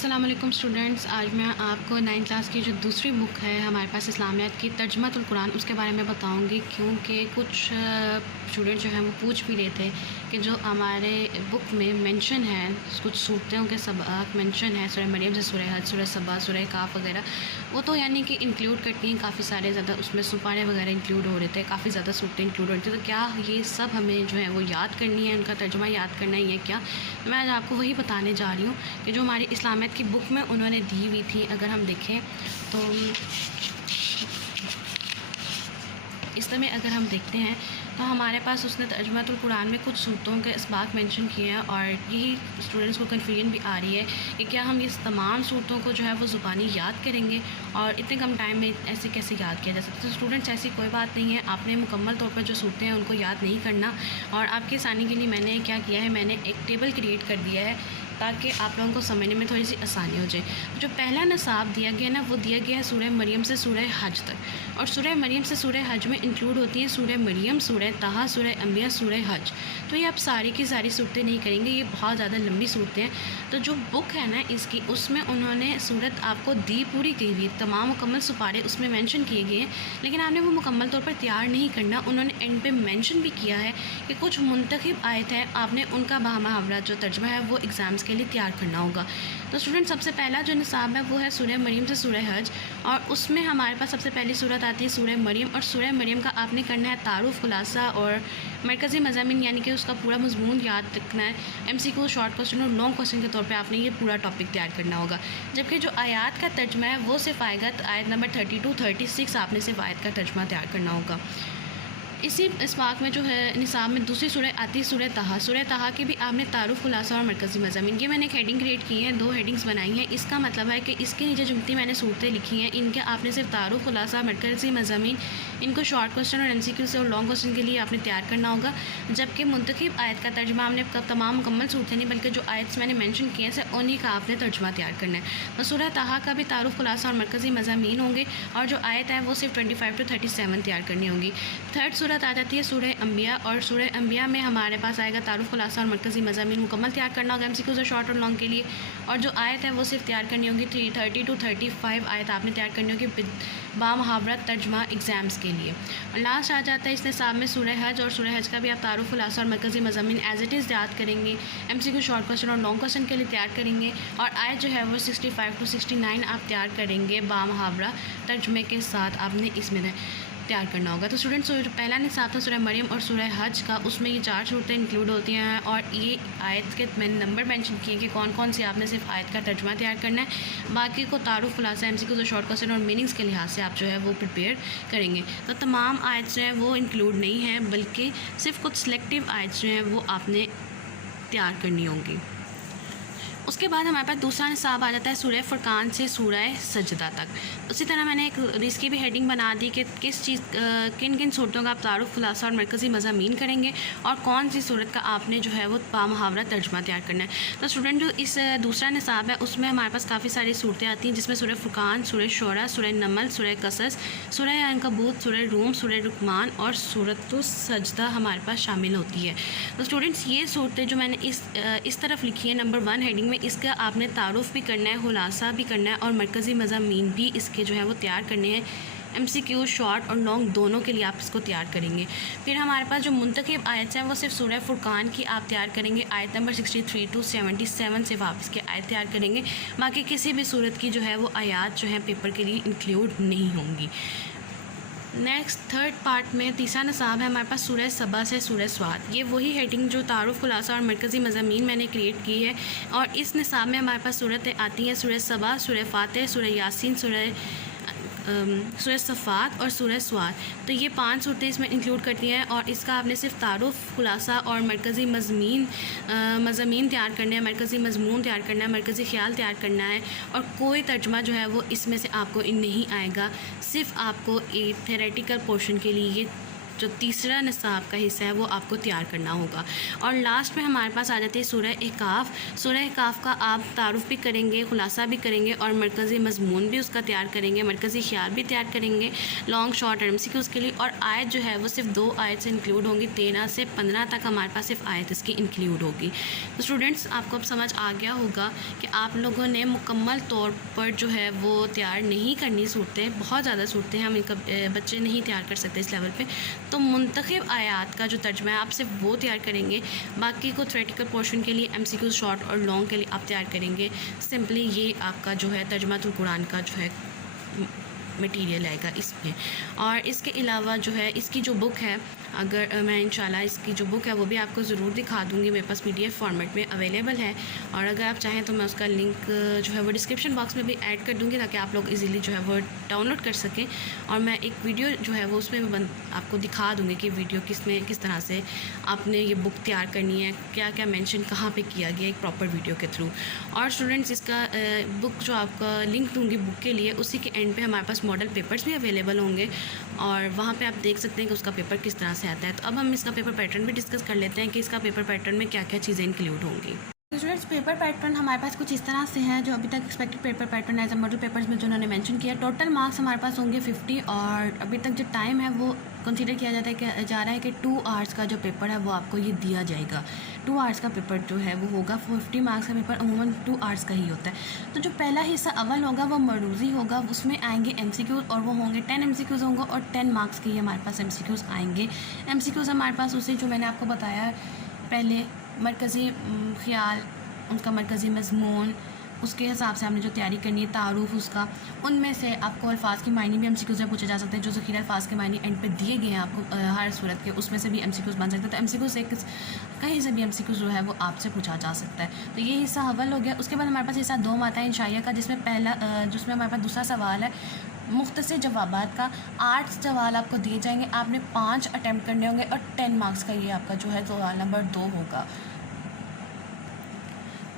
अस्सलाम वालेकुम स्टूडेंट्स। आज मैं आपको 9th क्लास की जो दूसरी बुक है हमारे पास इस्लामियात की तर्जुमातुल कुरान उसके बारे में बताऊंगी, क्योंकि कुछ स्टूडेंट जो हैं वो पूछ भी रहे थे कि जो हमारे बुक में मेंशन है कुछ सूरतों के सबक मेंशन है, सूरह मरियम से सूरह हज, सूरह सबा, सूरह काफ वगैरह, वो तो यानी कि इंक्लूड करती हैं काफ़ी सारे ज़्यादा, उसमें सुपारे वगैरह इंक्लूड हो रहे थे, काफ़ी ज़्यादा सूरतें इंक्लूड हो रही थी। तो क्या ये सब हमें जो है वो याद करनी है, उनका तर्जुमा याद करना ही है क्या? तो मैं आज आपको वही बताने जा रही हूँ कि जो हमारी इस्लामियत की बुक में उन्होंने दी हुई थी। अगर हम देखें तो इस समय अगर हम देखते हैं तो हमारे पास उसने तर्जुमातुल कुरान में कुछ सूरतों के इसबाक मेंशन किए हैं, और यही स्टूडेंट्स को कन्फ्यूजन भी आ रही है कि क्या हम इस तमाम सूरतों को जो है वो ज़ुबानी याद करेंगे और इतने कम टाइम में ऐसे कैसे याद किया जा सकता है। तो स्टूडेंट्स ऐसी कोई बात नहीं है, आपने मुकम्मल तौर पर जो सूरतें हैं उनको याद नहीं करना। और आपकी आसानी के लिए मैंने क्या किया है, मैंने एक टेबल क्रिएट कर दिया है ताकि आप लोगों को समझने में थोड़ी सी आसानी हो जाए। जो पहला निसाब दिया गया ना, वो दिया गया है सूरह मरियम से सूरह हज तक, और सूरह मरियम से सूरह हज में इंक्लूड होती हैं सूरह मरियम, सूरह ताहा, सूरह अंबिया, सूरह हज। तो ये आप सारी की सारी सूरतें नहीं करेंगे, ये बहुत ज़्यादा लंबी सूरतें हैं। तो जो बुक है ना इसकी, उसमें उन्होंने सूरत आपको दी पूरी की हुई, तमाम मुकम्मल सुपारे उसमें मेंशन किए गए हैं, लेकिन आपने वो मुकम्मल तौर पर तैयार नहीं करना। उन्होंने एंड पे मेंशन भी किया है कि कुछ मुंतखब आयत है, आपने उनका बामुहावरा जो तर्जुमा है वो एग्ज़ाम्स के लिए तैयार करना होगा। तो स्टूडेंट सबसे पहला जो निसाब है वो है सूरह मरियम से सूरह हज, और उसमें हमारे पास सबसे पहली सूरत आती है सूरह मरियम, और सूरह मरियम का आपने करना है तारुफ, खुलासा और मरकज़ी मज़ामीन, यानी कि उसका पूरा मजमून याद रखना है। MCQ, शॉर्ट क्वेश्चन और लॉन्ग क्वेश्चन के तौर पे आपने ये पूरा टॉपिक तैयार करना होगा। जबकि जो आयात का तर्जुमा है वो सिर्फ आएगा आयत नंबर 32, 36 आपने सिर्फ आयत का तर्जुमा तैयार करना होगा। इसी इसबाक में जो है निसाब में दूसरी सूरह आती है सूरह ताहा। सूरह ताहा की भी आपने तारुफ, खुलासा और मरकज़ी मज़ामीन, ये मैंने एक हेडिंग क्रिएट की है, 2 हेडिंग्स बनाई हैं। इसका मतलब है कि इसके नीचे जो जितनी मैंने सूरतें लिखी हैं इनके आपने सिर्फ तारुफ, खुलासा, मरकज़ी मज़ामीन, इनको शॉर्ट क्वेश्चन और MCQ से और लॉन्ग क्वेश्चन के लिए आपने तैयार करना होगा। जबकि मुंतखब आयत का तर्जुमा आपने तमाम मुकम्मल सूरतें नहीं, बल्कि जो आयत मैंने मेंशन किए हैं उन्हीं का आपने तर्जुमा तैयार करना है। तो सूरह ताहा का भी तारुफ, खुलासा और मरकज़ी मज़ामीन होंगे, और जो आयत है वो सिर्फ 25 to 37 तैयार करनी होगी। थर्ड सूरत आ जाती है सूरह अंबिया, और सूरह अंबिया में हमारे पास आएगा तारुफ, खुलासा और मरकज़ी मज़ामीन मुकम्मल तैयार करना होगा MCQ से शॉर्ट और लॉन्ग के लिए। और जो आयत है वो सिर्फ तैयार करनी होगी 30 to 35 आयत आपने तैयार करनी होगी बामुहावरा तर्जुमा एग्ज़ाम्स के लिए। और लास्ट आ जाता है इस निसाब में सूरह हज, और सूरह हज का भी आप तारुफ, खुलासा और मरकज़ी मज़ामीन एज इट इज़ याद करेंगे, MCQ शॉर्ट क्वेश्चन और लॉन्ग क्वेश्चन के लिए तैयार करेंगे, और आयत जो है वो 65 to 69 आप तैयार करेंगे बामुहावरा तर्जुमे के साथ आपने इसमें तैयार करना होगा। तो स्टूडेंट्स जो पहला निसाब था सूरह मरियम और सूरह हज का, उसमें ये 4 सूरतें इंक्लूड होती हैं, और ये आयत के मैंने नंबर मेंशन किए कि कौन कौन सी आपने सिर्फ आयत का तर्जुमा तैयार करना है, बाकी को तारुफ, खुलासा, MCQ से शॉर्ट क्वेश्चन और मीनिंग्स के लिहाज से आप जो है वो प्रिपेयर करेंगे। तो तमाम आयत जो हैं वो इंक्लूड नहीं हैं, बल्कि सिर्फ कुछ सिलेक्टिव आयत जो हैं वो आपने तैयार करनी होंगी। उसके बाद हमारे पास दूसरा निसाब आ जाता है सूरह फुरकान से सूरह सजदा तक। उसी तरह मैंने एक इसकी भी हेडिंग बना दी कि किस चीज़ किन किन सूरतों का आप तारुफ, खुलासा और मरकज़ी मज़ामीन करेंगे, और कौन सी सूरत का आपने जो है वो बामुहावरा तर्जुमा तैयार करना है। तो स्टूडेंट जो इस दूसरा निसाब है उसमें हमारे पास काफ़ी सारी सूरतें आती हैं, जिसमें सूरह फुरकान, सूरह शोरा, सूरह नमल, सूरह कसस, सूरह अनकबूत, सूरह रूम, सूरह रुकमान और सूरत सजदा हमारे पास शामिल होती है। तो स्टूडेंट्स ये सूरतें जो मैंने इस तरफ लिखी है नंबर 1 हेडिंग में, इसका आपने तारुफ भी करना है, खुलासा भी करना है, और मरकज़ी मज़ामीन भी इसके जो है वो तैयार करने हैं। MCQ शॉर्ट और लॉन्ग दोनों के लिए आप इसको तैयार करेंगे। फिर हमारे पास जो मुंतखब आयत हैं वो सिर्फ सूरह फुरकान की आप तैयार करेंगे, आयत नंबर 63 to 77 सिर्फ आप इसके आयत तैयार करेंगे, बाकी किसी भी सूरत की जो है वो आयात जो है पेपर के लिए इंक्लूड नहीं होंगी। नेक्स्ट थर्ड पार्ट में तीसरा निसाब है हमारे पास सूरह सबा से सूरह स्वाद। ये वही हेडिंग जो तारुफ, खुलासा और मरकज़ी मज़ामीन मैंने क्रिएट की है, और इस निसाब में हमारे पास सूरतें आती हैं सूरह सबा, सूरह फातिह, सूरह यासीन, सूरह सफ़ात और सूरह स्वाद। तो ये 5 सूरतें इसमें इंक्लूड करती हैं, और इसका आपने सिर्फ तारुफ, खुलासा और मरकज़ी मज़ामीन तैयार करना है, मरकज़ी मजमून तैयार करना है, मरकज़ी ख्याल तैयार करना है, और कोई तर्जुमा जो है वो इसमें से आपको नहीं आएगा। सिर्फ आपको एक थेरेटिकल पोर्शन के लिए ये जो तीसरा निसाब का हिस्सा है वो आपको तैयार करना होगा। और लास्ट में हमारे पास आ जाती है सूरह अहकाफ़। सूरह अहकाफ़ का आप तारुफ़ भी करेंगे, खुलासा भी करेंगे और मरकज़ी मज़मून भी उसका तैयार करेंगे, मरकज़ी ख़्याल भी तैयार करेंगे लॉन्ग शॉर्ट MCQs के लिए। और आयत जो है वो सिर्फ 2 आयत से इंक्लूड होंगी, 13 से 15 तक हमारे पास सिर्फ आयत इसकी इंक्लूड होगी। तो स्टूडेंट्स आपको अब समझ आ गया होगा कि आप लोगों ने मुकम्मल तौर पर जो है वो तैयार नहीं करनी सूरतें, बहुत ज़्यादा सूरतें हम इनका बच्चे नहीं तैयार कर सकते इस लेवल पे। तो मुंतखब आयात का जो तर्जमा है आप सिर्फ वो तैयार करेंगे, बाकी को थ्योरेटिकल पोर्शन के लिए MCQs शॉर्ट और लॉन्ग के लिए आप तैयार करेंगे। सिंपली ये आपका जो है तर्जमातुल कुरान का जो है मटीरियल आएगा इसमें। और इसके अलावा जो है इसकी जो बुक है, अगर मैं इंशाल्लाह इसकी जो बुक है वो भी आपको ज़रूर दिखा दूँगी, मेरे पास PDF फॉर्मेट में अवेलेबल है। और अगर आप चाहें तो मैं उसका लिंक जो है वो डिस्क्रिप्शन बॉक्स में भी ऐड कर दूँगी ताकि आप लोग इजीली जो है वो डाउनलोड कर सकें। और मैं एक वीडियो जो है वो उसमें आपको दिखा दूँगी कि वीडियो किस तरह से आपने ये बुक तैयार करनी है, क्या क्या मेंशन कहाँ पे किया गया, एक प्रॉपर वीडियो के थ्रू। और स्टूडेंट्स इसका बुक जो आपका लिंक दूँगी बुक के लिए, उसी के एंड पे हमारे पास मॉडल पेपर्स भी अवेलेबल होंगे और वहाँ पे आप देख सकते हैं कि उसका पेपर किस तरह से आता है। तो अब हम इसका पेपर पैटर्न भी डिस्कस कर लेते हैं कि इसका पेपर पैटर्न में क्या क्या चीज़ें इंक्लूड होंगी। स्टूडेंट्स पेपर पैटर्न हमारे पास कुछ इस तरह से हैं जो अभी तक expected paper pattern as a model papers में जो उन्होंने मेंशन किया। टोटल मार्क्स हमारे पास होंगे 50 और अभी तक जो टाइम है वो कंसीडर किया जाता है कि जा रहा है कि 2 आवर्स का जो पेपर है वो आपको ये दिया जाएगा। 2 आवर्स का पेपर जो है वो होगा। 50 मार्क्स का पेपर अमूमन 2 आवर्स का ही होता है। तो जो पहला हिस्सा अव्वल होगा वो मरूज़ी होगा, उसमें आएंगे MCQs और वो होंगे 10 MCQs होंगे और 10 मार्क्स के ही हमारे पास MCQs आएंगे। MCQs हमारे पास उसे जो मैंने आपको बताया पहले, मरकज़ी ख़्याल, उसका मरकज़ी मज़मून, उसके हिसाब से हमने जो तैयारी करनी है, तारुफ़ उसका, उनमें से आपको अल्फाज की मायने भी MCQs में पूछे जा सकते हैं। जो ज़ख़ीरा अल्फाज के मायने एंड पे दिए गए हैं आपको हर सूरत के, उसमें से भी MCQs बन सकते हैं। तो MCQs से कहीं से भी MCQs जो है वो आपसे पूछा जा सकता है। तो ये हिस्सा अव्वल हो गया। उसके बाद हमारे पास हिस्सा 2 आता है इंशाइया का, जिसमें जिसमें हमारे पास दूसरा सवाल है मुख्तसर जवाबात का। 8 सवाल आपको दिए जाएंगे, आपने 5 अटैम्प्ट करने होंगे और 10 मार्क्स का ये आपका जो है सवाल नंबर 2 होगा।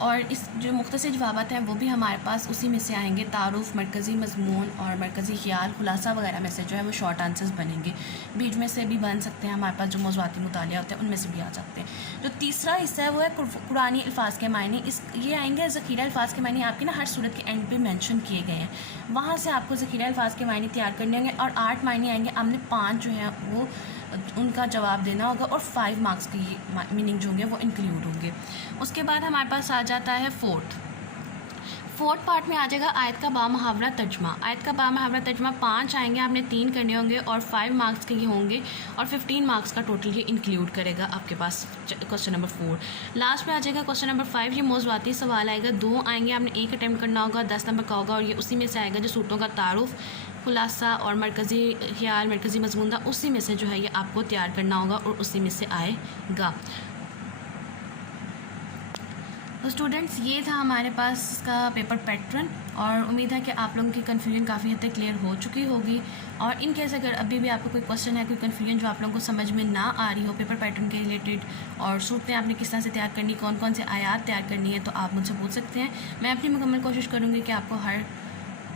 और इस जो मुख्तसर जवाबात हैं वो भी हमारे पास उसी में से आएंगे, तारुफ़, मरकज़ी मज़मून और मरकज़ी ख़्याल, खुलासा वगैरह में से जो है वो शॉर्ट आंसर्स बनेंगे। बीच में से भी बन सकते हैं, हमारे पास जो मौज़ूआती मुतालिया होते हैं उनमें से भी आ सकते हैं। जो तीसरा हिस्सा है वो है कुरानी अल्फाज के मायने। ये आएंगे ज़ख़ीरा अल्फाज के मायने आपके ना हर सूरत के एंड पे मेंशन किए गए हैं, वहाँ से आपको ज़ख़ीरा अल्फाज के मायने तैयार करने होंगे और 8 मायने आएंगे। आपने 5 जो है वो उनका जवाब देना होगा और 5 मार्क्स की मीनिंग जो होंगे वो इंक्लूड होंगे। उसके बाद हमारे पास आ जाता है फोर्थ पार्ट में आ जाएगा आयत का बामुहावरा तर्जमा। आयत का बामुहावरा तर्जमा 5 आएंगे, आपने 3 करने होंगे और 5 मार्क्स के ये होंगे और 15 मार्क्स का टोटल ये इंक्लूड करेगा आपके पास क्वेश्चन नंबर 4। लास्ट में आ जाएगा क्वेश्चन नंबर 5, ये मौज़ूआती सवाल आएगा। 2 आएंगे, आपने 1 अटैम्प्ट करना होगा, 10 नंबर का होगा और ये उसी में से आएगा जो सूरतों का तारुफ़, खुलासा और मरकज़ी ख़्याल, मरकज़ी मज़मून, उसी में से जो है ये आपको तैयार करना होगा और उसी में से आएगा। तो स्टूडेंट्स ये था हमारे पास इसका पेपर पैटर्न और उम्मीद है कि आप लोगों की कन्फ्यूजन काफ़ी हद तक क्लियर हो चुकी होगी। और इन केस अगर अभी भी आपको कोई क्वेश्चन है, कोई कन्फ्यूजन जो आप लोगों को समझ में ना आ रही हो पेपर पैटर्न के रिलेटेड और सूरतें आपने किस तरह से तैयार करनी, कौन कौन से आयात तैयार करनी है, तो आप मुझसे पूछ सकते हैं। मैं अपनी मुकम्मल कोशिश करूँगी कि आपको हर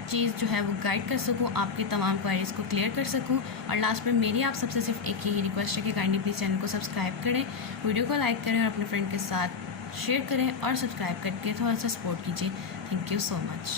चीज़ जो है वो गाइड कर सकूँ, आपकी तमाम क्वेरीज़ को क्लियर कर सकूँ। और लास्ट में मेरी आप सबसे सिर्फ एक ही रिक्वेस्ट है कि काइंडली प्लीज़ चैनल को सब्सक्राइब करें, वीडियो को लाइक करें और अपने फ्रेंड के साथ शेयर करें और सब्सक्राइब करके थोड़ा सा सपोर्ट कीजिए। Thank you so much.